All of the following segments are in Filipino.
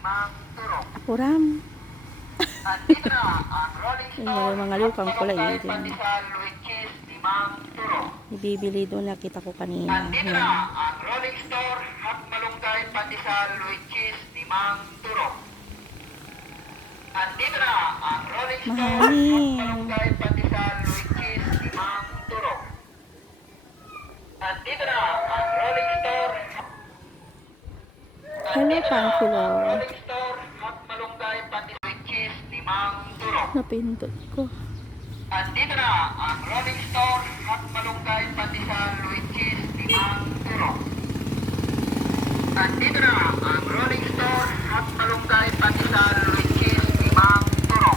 Ako ram. Yung mga lukang kulay eh. Ibibili doon, nakita ko kanina. Andito na ang Rolling Store at malunggay pandesal with cheese ni Mang Turo. Andito na ang Rolling Store at malunggay pandesal with cheese ni Mang Turo. Andito na ang Rolling Store. Hello, Pangkulo. Rolling Store at malunggay pandesal with cheese ni Mang Turo. Napindot ko. Andito na ang Rolling Store at malunggay pandesal with cheese ni Mang Turo. Andito na ang Rolling Store at malunggay pandesal with cheese ni Mang Turo.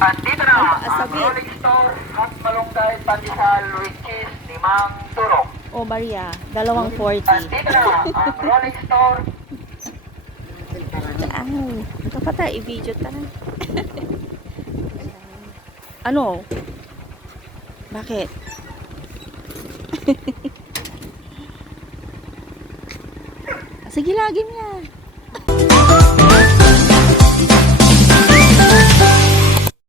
Andito na ang Rolling Store at malunggay pandesal with cheese ni Mang Turo. O, Maria, 240. Andito na ang Rolling Store. Ay, ito pa tayo, i-video ta na. Ano? Bakit? Sige, lagi niya.